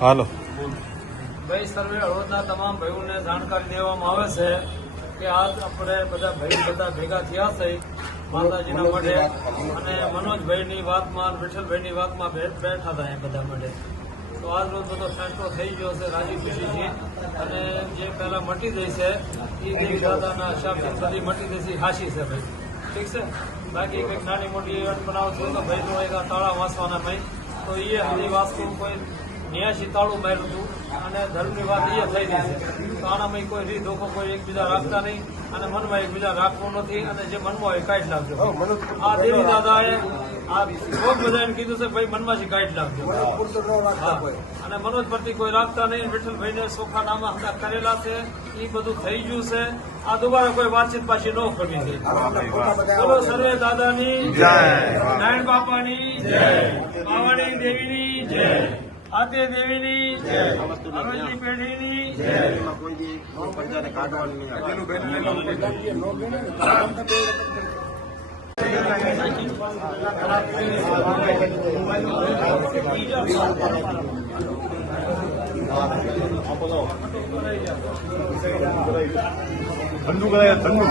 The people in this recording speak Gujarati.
હાલો ભાઈ સર્વે હળવદના તમામ ભાઈઓને જાણકારી દેવામાં આવે છે કે આજ આપણે બધા ભાઈ ભેગા થયા છે માતાજીના મઢે અને મનોજભાઈની વાતમાં વિઠ્ઠલભાઈની વાતમાં બેઠા હતા એ બધા મઢે. તો આજ રોજ બધો ફેસલો થઈ ગયો છે રાજી ખુશીથી અને જે પહેલા મટી જઈ છે એ દેવી દાદાના હિસાબથી બધી મટી જશે હાશી છે ભાઈ. ઠીક છે. બાકી કંઈક નાની મોટી ઇવેન્ટ બનાવશે તો ભાઈનો એક તાળા વાંચવાના ભાઈ તો એ હજી વાસ્તુ કોઈ 89 તાળું માર્યું હતું અને ધર્મની વાત એ થઈ ગઈ છે. તો આનામાં કોઈ રીત ધોખો કોઈ એકબીજા રાખતા નહીં અને મનમાં એકબીજા રાખવું નથી અને જે મનમાં હોય કાઢી નાખજો. આ દેવી દાદાએ આ ખૂબ બધાને કીધું છે ભાઈ મનમાંથી કાઢી નાખજો અને મનોજ પરથી કોઈ રાખતા નહીં. વિઠ્ઠલભાઈને સોખા નામા હતા કરેલા છે એ બધું થઈ ગયું છે. આ દુબારા કોઈ વાતચીત પાછી ન કરવી છે. બોલો સર્વે દાદાની જય, નારાયણ બાપાની જય, પાવાણી દેવીની જય, આતે દેવીની જય, અરવલ્લી પેઢીની જય. ઠંડુ કરાય ઠંડુ